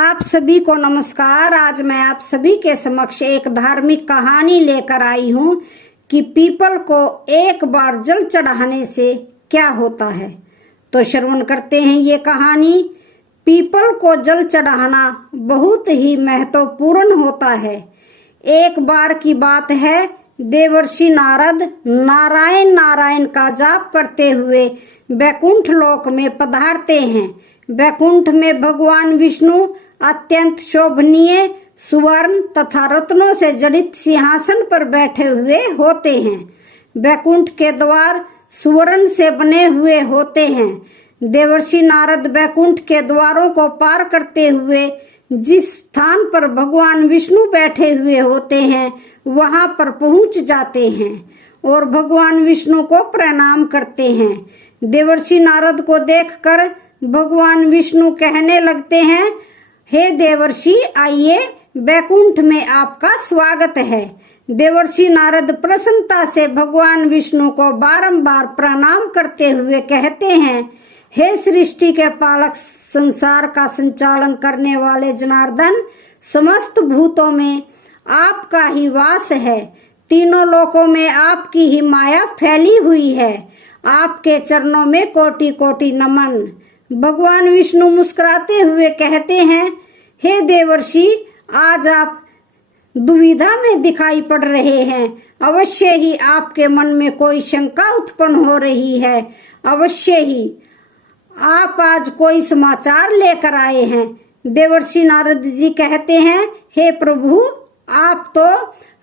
आप सभी को नमस्कार। आज मैं आप सभी के समक्ष एक धार्मिक कहानी लेकर आई हूँ कि पीपल को एक बार जल चढ़ाने से क्या होता है। तो श्रवण करते हैं ये कहानी। पीपल को जल चढ़ाना बहुत ही महत्वपूर्ण होता है। एक बार की बात है, देवर्षि नारद नारायण नारायण का जाप करते हुए वैकुंठ लोक में पधारते हैं। वैकुंठ में भगवान विष्णु अत्यंत शोभनीय सुवर्ण तथा रत्नों से जड़ित सिंहासन पर बैठे हुए होते हैं। वैकुंठ के द्वार सुवर्ण से बने हुए होते हैं। देवर्षि नारद वैकुंठ के द्वारों को पार करते हुए जिस स्थान पर भगवान विष्णु बैठे हुए होते हैं वहां पर पहुंच जाते हैं और भगवान विष्णु को प्रणाम करते हैं। देवर्षि नारद को देखकर भगवान विष्णु कहने लगते हैं, हे देवर्षि, आइए, वैकुंठ में आपका स्वागत है। देवर्षि नारद प्रसन्नता से भगवान विष्णु को बारंबार प्रणाम करते हुए कहते हैं, हे सृष्टि के पालक, संसार का संचालन करने वाले जनार्दन, समस्त भूतों में आपका ही वास है। तीनों लोकों में आपकी ही माया फैली हुई है। आपके चरणों में कोटि कोटि नमन। भगवान विष्णु मुस्कुराते हुए कहते हैं, हे देवर्षि, आज आप दुविधा में दिखाई पड़ रहे हैं। अवश्य ही आपके मन में कोई शंका उत्पन्न हो रही है। अवश्य ही आप आज कोई समाचार लेकर आए हैं। देवर्षि नारद जी कहते हैं, हे प्रभु, आप तो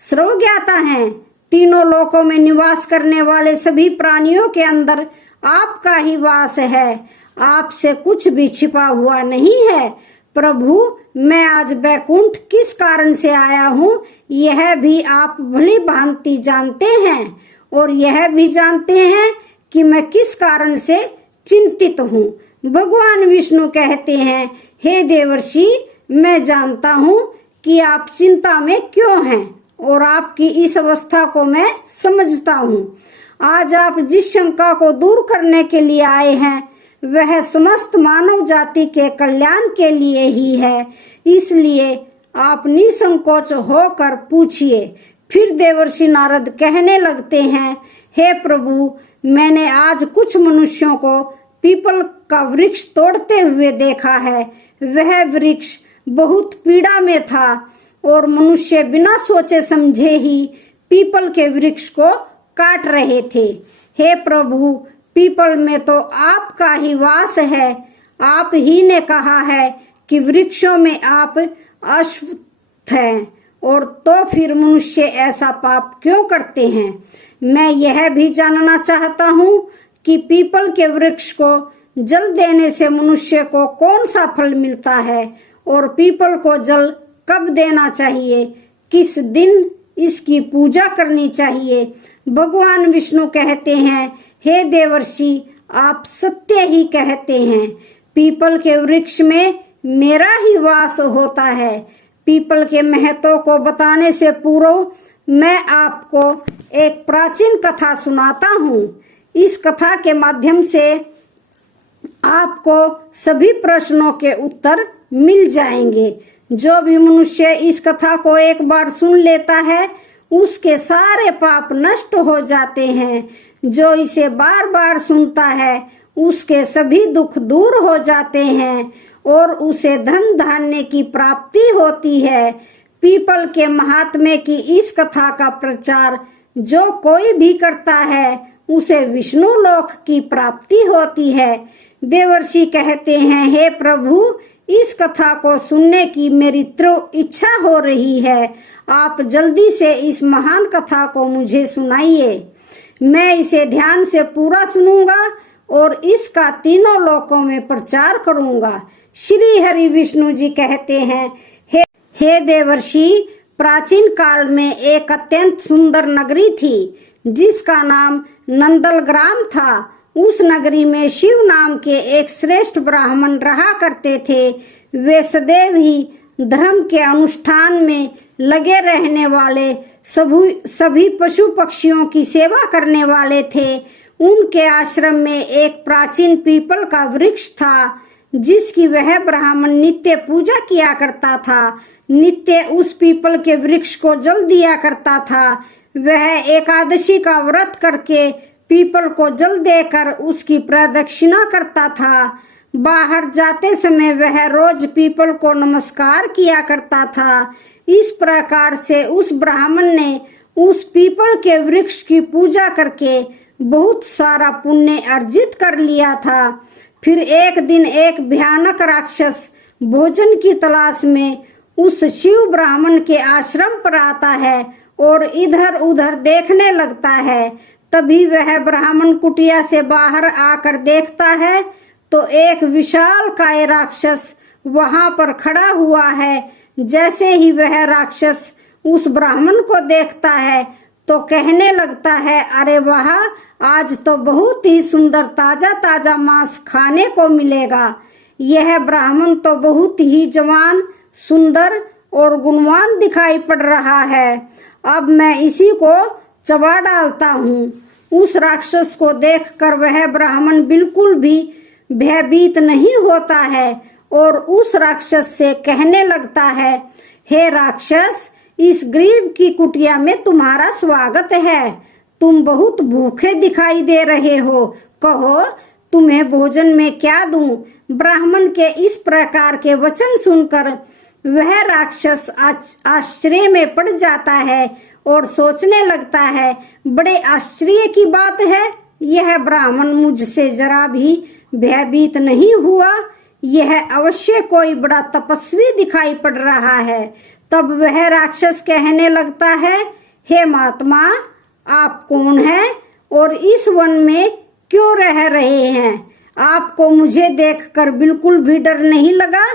सर्वज्ञाता हैं। तीनों लोकों में निवास करने वाले सभी प्राणियों के अंदर आपका ही वास है। आपसे कुछ भी छिपा हुआ नहीं है। प्रभु, मैं आज वैकुंठ किस कारण से आया हूँ यह भी आप भली भांति जानते हैं और यह भी जानते हैं कि मैं किस कारण से चिंतित हूँ। भगवान विष्णु कहते हैं, हे देवर्षि, मैं जानता हूँ कि आप चिंता में क्यों हैं और आपकी इस अवस्था को मैं समझता हूँ। आज आप जिस शंका को दूर करने के लिए आए हैं वह समस्त मानव जाति के कल्याण के लिए ही है। इसलिए आप निसंकोच होकर पूछिए। फिर देवर्षि नारद कहने लगते हैं, हे प्रभु, मैंने आज कुछ मनुष्यों को पीपल का वृक्ष तोड़ते हुए देखा है। वह वृक्ष बहुत पीड़ा में था और मनुष्य बिना सोचे समझे ही पीपल के वृक्ष को काट रहे थे। हे प्रभु, पीपल में तो आपका ही वास है। आप ही ने कहा है कि वृक्षों में आप अश्वत्थ हैं, और तो फिर मनुष्य ऐसा पाप क्यों करते हैं। मैं यह भी जानना चाहता हूँ कि पीपल के वृक्ष को जल देने से मनुष्य को कौन सा फल मिलता है और पीपल को जल कब देना चाहिए, किस दिन इसकी पूजा करनी चाहिए। भगवान विष्णु कहते हैं, हे देवर्षि, आप सत्य ही कहते हैं। पीपल के वृक्ष में मेरा ही वास होता है। पीपल के महत्व को बताने से पूर्व मैं आपको एक प्राचीन कथा सुनाता हूँ। इस कथा के माध्यम से आपको सभी प्रश्नों के उत्तर मिल जाएंगे। जो भी मनुष्य इस कथा को एक बार सुन लेता है उसके सारे पाप नष्ट हो जाते हैं। जो इसे बार बार सुनता है उसके सभी दुख दूर हो जाते हैं और उसे धन धान्य की प्राप्ति होती है। पीपल के महात्म्य की इस कथा का प्रचार जो कोई भी करता है उसे विष्णु लोक की प्राप्ति होती है। देवर्षि कहते हैं, हे प्रभु, इस कथा को सुनने की मेरी तीव्र इच्छा हो रही है। आप जल्दी से इस महान कथा को मुझे सुनाइए। मैं इसे ध्यान से पूरा सुनूंगा और इसका तीनों लोकों में प्रचार करूंगा। श्री हरि विष्णु जी कहते हैं, हे देवर्षि, प्राचीन काल में एक अत्यंत सुंदर नगरी थी जिसका नाम नंदलग्राम था। उस नगरी में शिव नाम के एक श्रेष्ठ ब्राह्मण रहा करते थे। वे सदैव ही धर्म के अनुष्ठान में लगे रहने वाले सभी पशु पक्षियों की सेवा करने वाले थे। उनके आश्रम में एक प्राचीन पीपल का वृक्ष था जिसकी वह ब्राह्मण नित्य पूजा किया करता था, नित्य उस पीपल के वृक्ष को जल दिया करता था। वह एकादशी का व्रत करके पीपल को जल देकर उसकी प्रदक्षिणा करता था। बाहर जाते समय वह रोज पीपल को नमस्कार किया करता था। इस प्रकार से उस ब्राह्मण ने उस पीपल के वृक्ष की पूजा करके बहुत सारा पुण्य अर्जित कर लिया था। फिर एक दिन एक भयानक राक्षस भोजन की तलाश में उस शिव ब्राह्मण के आश्रम पर आता है और इधर उधर देखने लगता है। तभी वह ब्राह्मण कुटिया से बाहर आकर देखता है तो एक विशाल काय राक्षस वहां पर खड़ा हुआ है। जैसे ही वह राक्षस उस ब्राह्मण को देखता है तो कहने लगता है, अरे वाह, आज तो बहुत ही सुंदर ताजा ताजा मांस खाने को मिलेगा। यह ब्राह्मण तो बहुत ही जवान, सुंदर और गुणवान दिखाई पड़ रहा है। अब मैं इसी को चबा डालता हूँ। उस राक्षस को देखकर वह ब्राह्मण बिल्कुल भी भयभीत नहीं होता है और उस राक्षस से कहने लगता है, हे राक्षस, इस गरीब की कुटिया में तुम्हारा स्वागत है। तुम बहुत भूखे दिखाई दे रहे हो, कहो तुम्हें भोजन में क्या दूं? ब्राह्मण के इस प्रकार के वचन सुनकर वह राक्षस आश्चर्य में पड़ जाता है और सोचने लगता है, बड़े आश्चर्य की बात है, यह ब्राह्मण मुझसे जरा भी भयभीत नहीं हुआ। यह अवश्य कोई बड़ा तपस्वी दिखाई पड़ रहा है। तब वह राक्षस कहने लगता है, हे महात्मा, आप कौन हैं और इस वन में क्यों रह रहे हैं? आपको मुझे देखकर बिल्कुल भी डर नहीं लगा?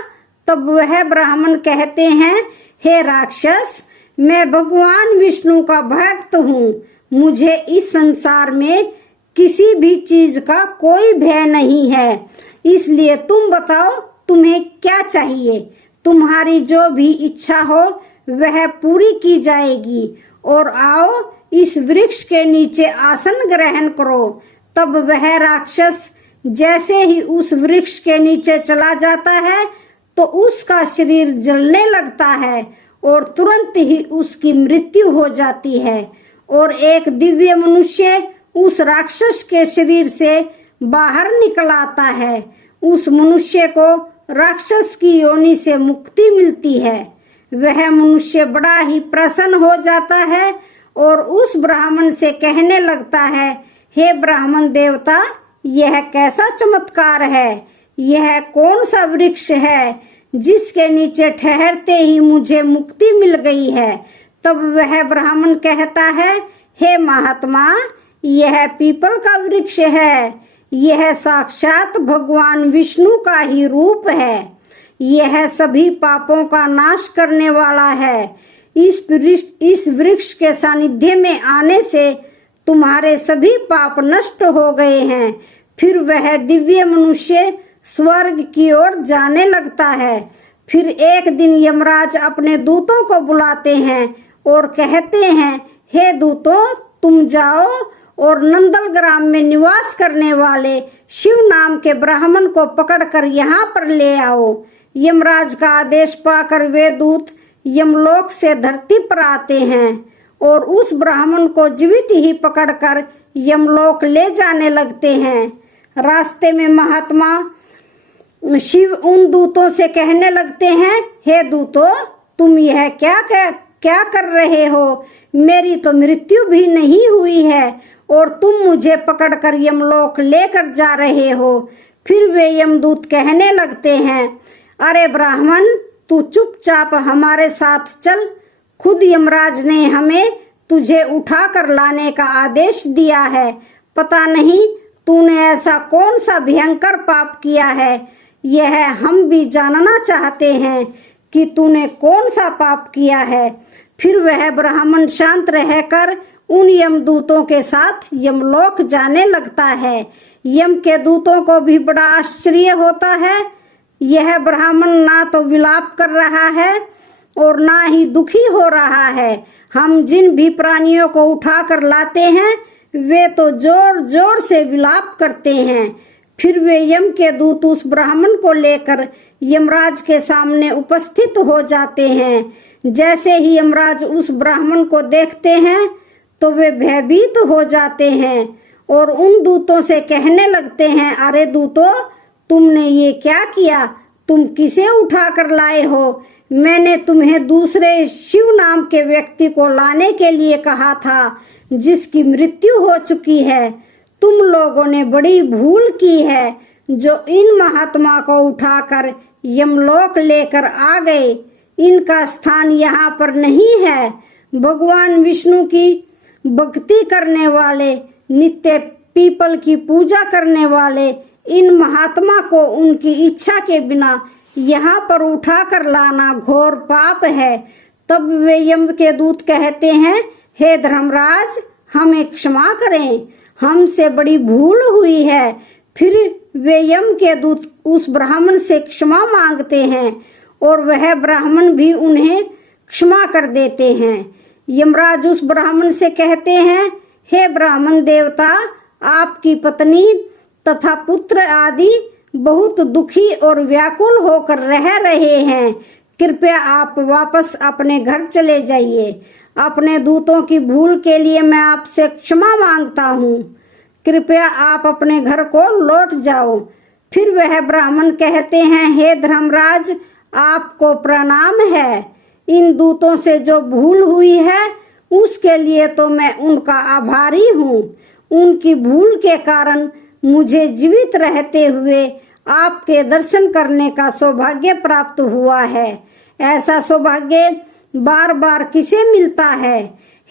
तब वह ब्राह्मण कहते हैं, हे राक्षस, मैं भगवान विष्णु का भक्त हूँ। मुझे इस संसार में किसी भी चीज का कोई भय नहीं है। इसलिए तुम बताओ, तुम्हें क्या चाहिए? तुम्हारी जो भी इच्छा हो वह पूरी की जाएगी। और आओ, इस वृक्ष के नीचे आसन ग्रहण करो। तब वह राक्षस जैसे ही उस वृक्ष के नीचे चला जाता है तो उसका शरीर जलने लगता है और तुरंत ही उसकी मृत्यु हो जाती है और एक दिव्य मनुष्य उस राक्षस के शरीर से बाहर निकल आता है। उस मनुष्य को राक्षस की योनि से मुक्ति मिलती है। वह मनुष्य बड़ा ही प्रसन्न हो जाता है और उस ब्राह्मण से कहने लगता है, हे ब्राह्मण देवता, यह कैसा चमत्कार है? यह कौन सा वृक्ष है जिसके नीचे ठहरते ही मुझे मुक्ति मिल गई है? तब वह ब्राह्मण कहता है, हे महात्मा, यह पीपल का वृक्ष है। यह साक्षात भगवान विष्णु का ही रूप है। यह सभी पापों का नाश करने वाला है। इस वृक्ष के सानिध्य में आने से तुम्हारे सभी पाप नष्ट हो गए हैं। फिर वह दिव्य मनुष्य स्वर्ग की ओर जाने लगता है। फिर एक दिन यमराज अपने दूतों को बुलाते हैं और कहते हैं, हे दूतों, तुम जाओ और नंदल ग्राम में निवास करने वाले शिव नाम के ब्राह्मण को पकड़कर यहाँ पर ले आओ। यमराज का आदेश पाकर वे दूत यमलोक से धरती पर आते हैं और उस ब्राह्मण को जीवित ही पकड़कर यमलोक ले जाने लगते हैं। रास्ते में महात्मा शिव उन दूतों से कहने लगते हैं, हे दूतों, तुम यह क्या कर रहे हो? मेरी तो मृत्यु भी नहीं हुई है और तुम मुझे पकड़कर यमलोक लेकर जा रहे हो। फिर वे यमदूत कहने लगते हैं, अरे ब्राह्मण, तू चुपचाप हमारे साथ चल। खुद यमराज ने हमें तुझे उठाकर लाने का आदेश दिया है। पता नहीं तूने ऐसा कौन सा भयंकर पाप किया है। यह हम भी जानना चाहते हैं कि तूने कौन सा पाप किया है। फिर वह ब्राह्मण शांत रहकर उन यमदूतों के साथ यमलोक जाने लगता है। यम के दूतों को भी बड़ा आश्चर्य होता है। यह ब्राह्मण ना तो विलाप कर रहा है और ना ही दुखी हो रहा है। हम जिन भी प्राणियों को उठाकर लाते हैं वे तो जोर जोर से विलाप करते हैं। फिर वे यम के दूत उस ब्राह्मण को लेकर यमराज के सामने उपस्थित हो जाते हैं। जैसे ही यमराज उस ब्राह्मण को देखते हैं तो वे भयभीत हो जाते हैं और उन दूतों से कहने लगते हैं, अरे दूतों, तुमने ये क्या किया? तुम किसे उठा कर लाए हो? मैंने तुम्हें दूसरे शिव नाम के व्यक्ति को लाने के लिए कहा था, जिसकी मृत्यु हो चुकी है। तुम लोगों ने बड़ी भूल की है जो इन महात्मा को उठाकर यमलोक लेकर आ गए। इनका स्थान यहाँ पर नहीं है। भगवान विष्णु की भक्ति करने वाले, नित्य पीपल की पूजा करने वाले इन महात्मा को उनकी इच्छा के बिना यहाँ पर उठाकर लाना घोर पाप है। तब वे यम के दूत कहते हैं, हे धर्मराज, हमें क्षमा करें, हमसे बड़ी भूल हुई है। फिर वे यम के दूत उस ब्राह्मण से क्षमा मांगते हैं और वह ब्राह्मण भी उन्हें क्षमा कर देते हैं। यमराज उस ब्राह्मण से कहते हैं, हे ब्राह्मण देवता, आपकी पत्नी तथा पुत्र आदि बहुत दुखी और व्याकुल होकर रह रहे हैं। कृपया आप वापस अपने घर चले जाइए। अपने दूतों की भूल के लिए मैं आपसे क्षमा मांगता हूँ। कृपया आप अपने घर को लौट जाओ। फिर वह ब्राह्मण कहते हैं, हे धर्मराज, आपको प्रणाम है। इन दूतों से जो भूल हुई है उसके लिए तो मैं उनका आभारी हूँ। उनकी भूल के कारण मुझे जीवित रहते हुए आपके दर्शन करने का सौभाग्य प्राप्त हुआ है। ऐसा सौभाग्य बार बार किसे मिलता है?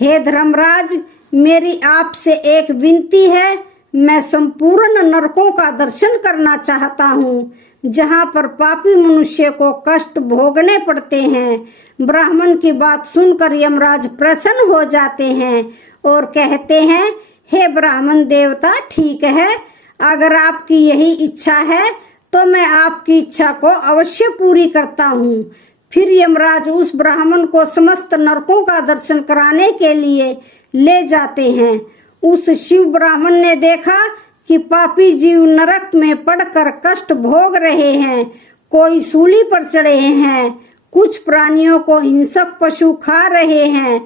हे धर्मराज, मेरी आपसे एक विनती है। मैं संपूर्ण नरकों का दर्शन करना चाहता हूँ, जहाँ पर पापी मनुष्य को कष्ट भोगने पड़ते हैं। ब्राह्मण की बात सुनकर यमराज प्रसन्न हो जाते हैं और कहते हैं, हे ब्राह्मण देवता, ठीक है, अगर आपकी यही इच्छा है तो मैं आपकी इच्छा को अवश्य पूरी करता हूँ। फिर यमराज उस ब्राह्मण को समस्त नरकों का दर्शन कराने के लिए ले जाते हैं। उस शिव ब्राह्मण ने देखा कि पापी जीव नरक में पड़कर कष्ट भोग रहे हैं। कोई सूली पर चढ़े हैं, कुछ प्राणियों को हिंसक पशु खा रहे हैं,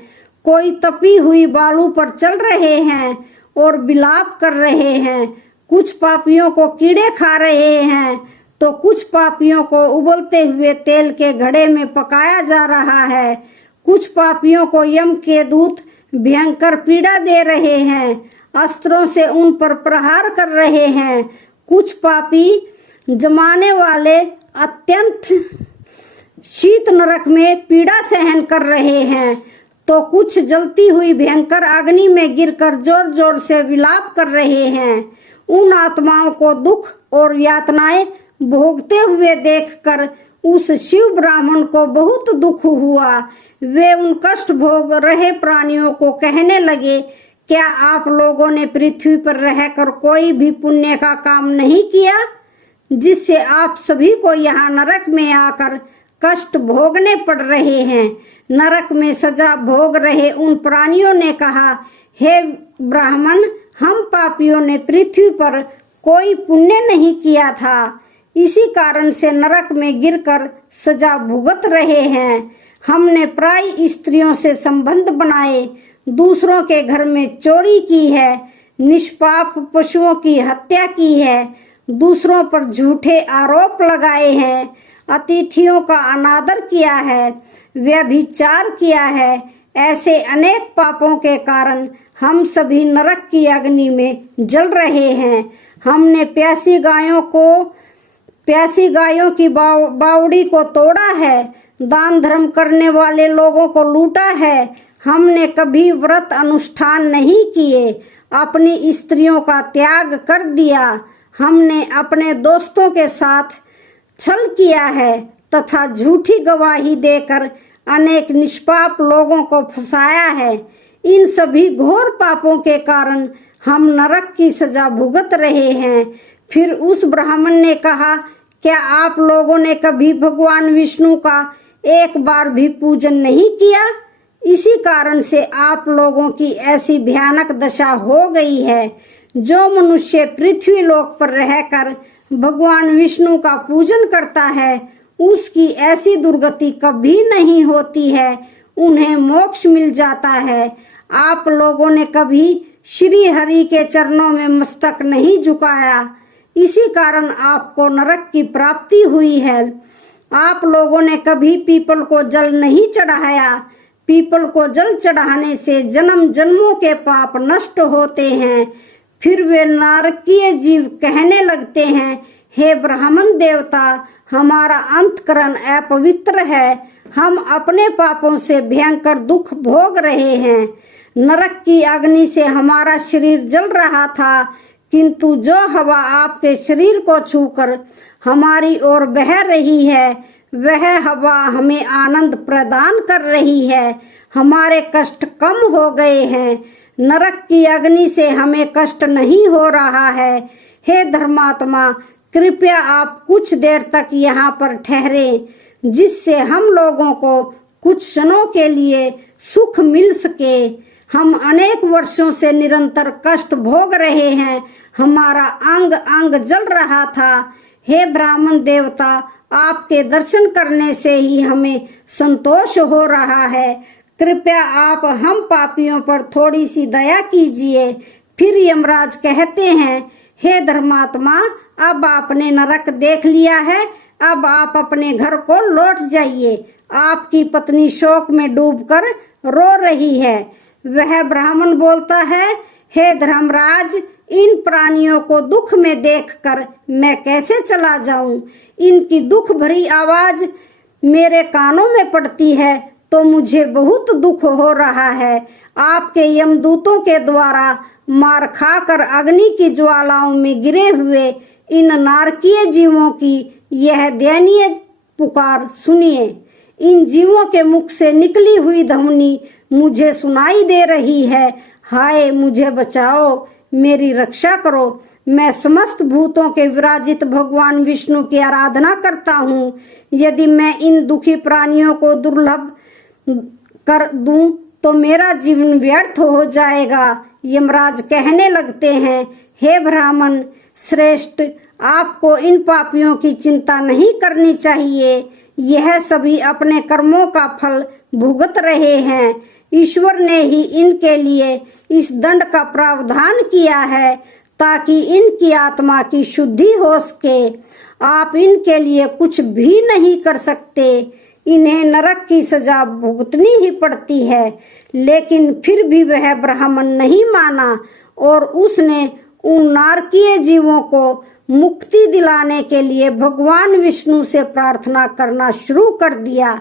कोई तपी हुई बालू पर चल रहे हैं और विलाप कर रहे हैं, कुछ पापियों को कीड़े खा रहे हैं तो कुछ पापियों को उबलते हुए तेल के घड़े में पकाया जा रहा है। कुछ पापियों को यम के दूत भयंकर पीड़ा दे रहे हैं, अस्त्रों से उन पर प्रहार कर रहे हैं। कुछ पापी जमाने वाले अत्यंत शीत नरक में पीड़ा सहन कर रहे हैं तो कुछ जलती हुई भयंकर अग्नि में गिरकर जोर जोर से विलाप कर रहे हैं। उन आत्माओं को दुख और यातनाएं भोगते हुए देखकर उस शिव ब्राह्मण को बहुत दुख हुआ। वे उन कष्ट भोग रहे प्राणियों को कहने लगे, क्या आप लोगों ने पृथ्वी पर रहकर कोई भी पुण्य का काम नहीं किया, जिससे आप सभी को यहाँ नरक में आकर कष्ट भोगने पड़ रहे हैं? नरक में सजा भोग रहे उन प्राणियों ने कहा, हे ब्राह्मण, हम पापियों ने पृथ्वी पर कोई पुण्य नहीं किया था, इसी कारण से नरक में गिरकर सजा भुगत रहे हैं। हमने प्राय स्त्रियों से संबंध बनाए, दूसरों के घर में चोरी की है, निष्पाप पशुओं की हत्या की है, दूसरों पर झूठे आरोप लगाए हैं, अतिथियों का अनादर किया है, व्यभिचार किया है। ऐसे अनेक पापों के कारण हम सभी नरक की अग्नि में जल रहे हैं। हमने प्यासी गायों की बावड़ी को तोड़ा है, दान धर्म करने वाले लोगों को लूटा है। हमने कभी व्रत अनुष्ठान नहीं किए, अपनी स्त्रियों का त्याग कर दिया। हमने अपने दोस्तों के साथ छल किया है तथा झूठी गवाही देकर अनेक निष्पाप लोगों को फंसाया है। इन सभी घोर पापों के कारण हम नरक की सजा भुगत रहे हैं। फिर उस ब्राह्मण ने कहा, क्या आप लोगों ने कभी भगवान विष्णु का एक बार भी पूजन नहीं किया? इसी कारण से आप लोगों की ऐसी भयानक दशा हो गई है। जो मनुष्य पृथ्वी लोक पर रहकर भगवान विष्णु का पूजन करता है उसकी ऐसी दुर्गति कभी नहीं होती है, उन्हें मोक्ष मिल जाता है। आप लोगों ने कभी श्री हरि के चरणों में मस्तक नहीं झुकाया, इसी कारण आपको नरक की प्राप्ति हुई है। आप लोगों ने कभी पीपल को जल नहीं चढ़ाया, पीपल को जल चढ़ाने से जन्म जन्मों के पाप नष्ट होते हैं। फिर वे नारकीय जीव कहने लगते हैं, हे ब्राह्मण देवता, हमारा अंतकरण अपवित्र है, हम अपने पापों से भयंकर दुख भोग रहे हैं। नरक की अग्नि से हमारा शरीर जल रहा था, किंतु जो हवा आपके शरीर को छूकर हमारी ओर बह रही है वह हवा हमें आनंद प्रदान कर रही है, हमारे कष्ट कम हो गए हैं। नरक की अग्नि से हमें कष्ट नहीं हो रहा है। हे धर्मात्मा, कृपया आप कुछ देर तक यहाँ पर ठहरे, जिससे हम लोगों को कुछ क्षणों के लिए सुख मिल सके। हम अनेक वर्षों से निरंतर कष्ट भोग रहे हैं, हमारा अंग अंग जल रहा था। हे ब्राह्मण देवता, आपके दर्शन करने से ही हमें संतोष हो रहा है। कृपया आप हम पापियों पर थोड़ी सी दया कीजिए। फिर यमराज कहते हैं, हे धर्मात्मा, अब आपने नरक देख लिया है, अब आप अपने घर को लौट जाइए। आपकी पत्नी शोक में डूबकर रो रही है। वह ब्राह्मण बोलता है, हे धर्मराज, इन प्राणियों को दुख में देखकर मैं कैसे चला जाऊं? इनकी दुख भरी आवाज मेरे कानों में पड़ती है तो मुझे बहुत दुख हो रहा है। आपके यमदूतों के द्वारा मार खाकर अग्नि की ज्वालाओं में गिरे हुए इन नारकीय जीवों की यह दयनीय पुकार सुनिए। इन जीवों के मुख से निकली हुई ध्वनि मुझे सुनाई दे रही है। हाय, मुझे बचाओ, मेरी रक्षा करो। मैं समस्त भूतों के विराजित भगवान विष्णु की आराधना करता हूँ। यदि मैं इन दुखी प्राणियों को दुर्लभ कर दूं तो मेरा जीवन व्यर्थ हो जाएगा। यमराज कहने लगते हैं, हे ब्राह्मण श्रेष्ठ, आपको इन पापियों की चिंता नहीं करनी चाहिए। यह सभी अपने कर्मों का फल भुगत रहे हैं। ईश्वर ने ही इनके लिए इस दंड का प्रावधान किया है ताकि इनकी आत्मा की शुद्धि हो सके। आप इनके लिए कुछ भी नहीं कर सकते। इन्हें नरक की सजा भुगतनी ही पड़ती है। लेकिन फिर भी वह ब्राह्मण नहीं माना और उसने उन नारकीय जीवों को मुक्ति दिलाने के लिए भगवान विष्णु से प्रार्थना करना शुरू कर दिया।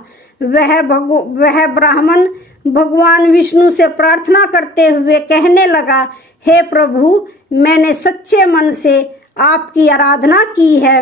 वह ब्राह्मण भगवान विष्णु से प्रार्थना करते हुए कहने लगा, हे प्रभु, मैंने सच्चे मन से आपकी आराधना की है,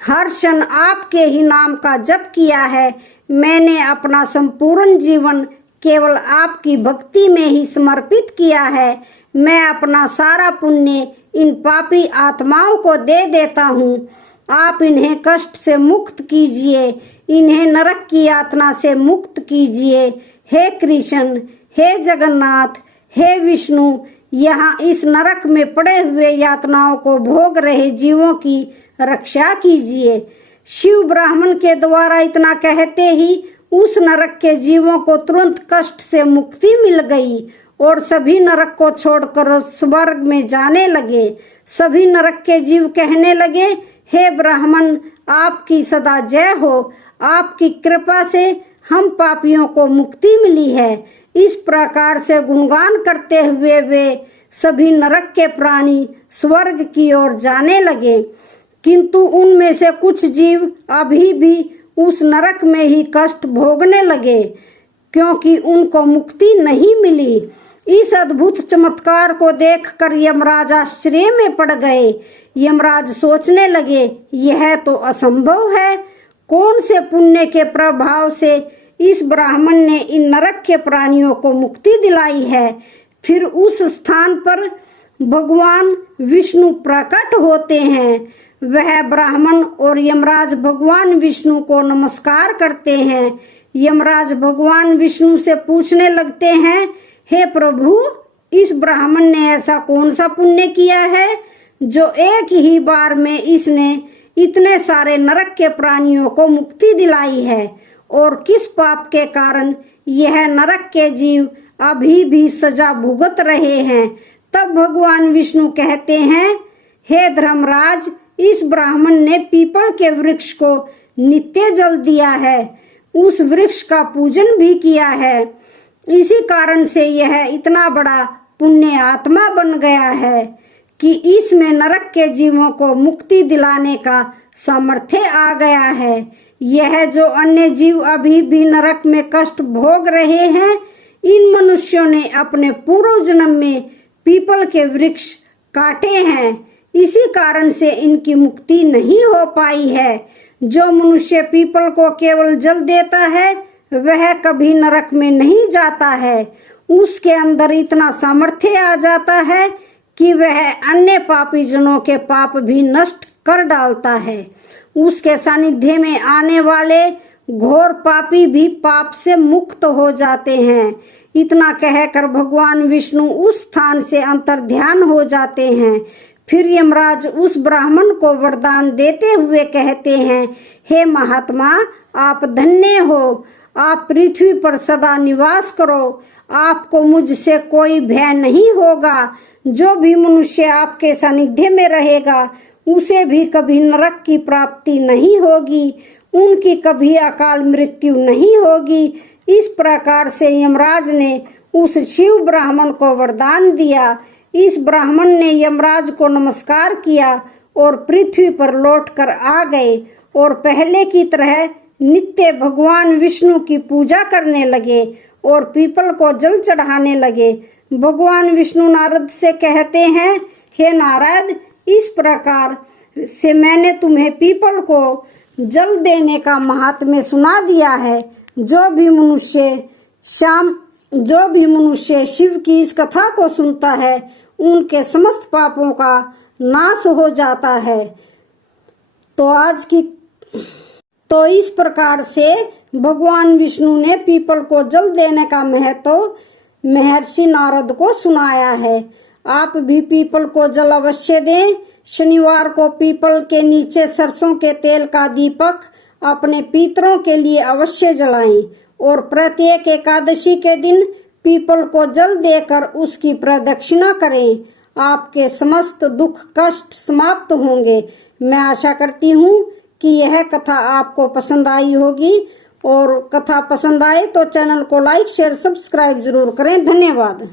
हर क्षण आपके ही नाम का जप किया है। मैंने अपना संपूर्ण जीवन केवल आपकी भक्ति में ही समर्पित किया है। मैं अपना सारा पुण्य इन पापी आत्माओं को दे देता हूँ। आप इन्हें कष्ट से मुक्त कीजिए, इन्हें नरक की यातना से मुक्त कीजिए। हे कृष्ण, हे जगन्नाथ, हे विष्णु, यहाँ इस नरक में पड़े हुए यातनाओं को भोग रहे जीवों की रक्षा कीजिए। शिव ब्राह्मण के द्वारा इतना कहते ही उस नरक के जीवों को तुरंत कष्ट से मुक्ति मिल गई और सभी नरक को छोड़कर स्वर्ग में जाने लगे। सभी नरक के जीव कहने लगे, हे ब्राह्मण, आपकी सदा जय हो। आपकी कृपा से हम पापियों को मुक्ति मिली है। इस प्रकार से गुणगान करते हुए वे सभी नरक के प्राणी स्वर्ग की ओर जाने लगे। किंतु उनमें से कुछ जीव अभी भी उस नरक में ही कष्ट भोगने लगे, क्योंकि उनको मुक्ति नहीं मिली। इस अद्भुत चमत्कार को देखकर यमराज आश्चर्य में पड़ गए। यमराज सोचने लगे, यह तो असंभव है। कौन से पुण्य के प्रभाव से इस ब्राह्मण ने इन नरक के प्राणियों को मुक्ति दिलाई है? फिर उस स्थान पर भगवान विष्णु प्रकट होते हैं। वह ब्राह्मण और यमराज भगवान विष्णु को नमस्कार करते हैं। यमराज भगवान विष्णु से पूछने लगते हैं, हे प्रभु, इस ब्राह्मण ने ऐसा कौन सा पुण्य किया है जो एक ही बार में इसने इतने सारे नरक के प्राणियों को मुक्ति दिलाई है, और किस पाप के कारण यह नरक के जीव अभी भी सजा भुगत रहे हैं। तब भगवान विष्णु कहते हैं, हे धर्मराज, इस ब्राह्मण ने पीपल के वृक्ष को नित्य जल दिया है, उस वृक्ष का पूजन भी किया है। इसी कारण से यह इतना बड़ा पुण्य आत्मा बन गया है कि इसमें नरक के जीवों को मुक्ति दिलाने का सामर्थ्य आ गया है। यह जो अन्य जीव अभी भी नरक में कष्ट भोग रहे हैं, इन मनुष्यों ने अपने पूर्व जन्म में पीपल के वृक्ष काटे हैं, इसी कारण से इनकी मुक्ति नहीं हो पाई है। जो मनुष्य पीपल को केवल जल देता है वह कभी नरक में नहीं जाता है। उसके अंदर इतना सामर्थ्य आ जाता है कि वह अन्य पापी जनों के पाप भी नष्ट कर डालता है। उसके सानिध्य में आने वाले घोर पापी भी पाप से मुक्त हो जाते हैं। इतना कहकर भगवान विष्णु उस स्थान से अंतर्ध्यान हो जाते हैं। फिर यमराज उस ब्राह्मण को वरदान देते हुए कहते हैं, हे महात्मा, आप धन्य हो, आप पृथ्वी पर सदा निवास करो, आपको मुझसे कोई भय नहीं होगा। जो भी मनुष्य आपके सानिध्य में रहेगा उसे भी कभी नरक की प्राप्ति नहीं होगी, उनकी कभी अकाल मृत्यु नहीं होगी। इस प्रकार से यमराज ने उस शिव ब्राह्मण को वरदान दिया। इस ब्राह्मण ने यमराज को नमस्कार किया और पृथ्वी पर लौटकर आ गए और पहले की तरह नित्य भगवान विष्णु की पूजा करने लगे और पीपल को जल चढ़ाने लगे। भगवान विष्णु नारद से कहते हैं, हे नारद, इस प्रकार से मैंने तुम्हें पीपल को जल देने का महात्म्य सुना दिया है। जो भी मनुष्य शिव की इस कथा को सुनता है उनके समस्त पापों का नाश हो जाता है। तो इस प्रकार से भगवान विष्णु ने पीपल को जल देने का महत्व महर्षि नारद को सुनाया है। आप भी पीपल को जल अवश्य दें। शनिवार को पीपल के नीचे सरसों के तेल का दीपक अपने पितरों के लिए अवश्य जलाएं और प्रत्येक एकादशी के दिन पीपल को जल देकर उसकी प्रदक्षिणा करें। आपके समस्त दुख कष्ट समाप्त होंगे। मैं आशा करती हूँ कि यह कथा आपको पसंद आई होगी, और कथा पसंद आए तो चैनल को लाइक शेयर सब्सक्राइब जरूर करें। धन्यवाद।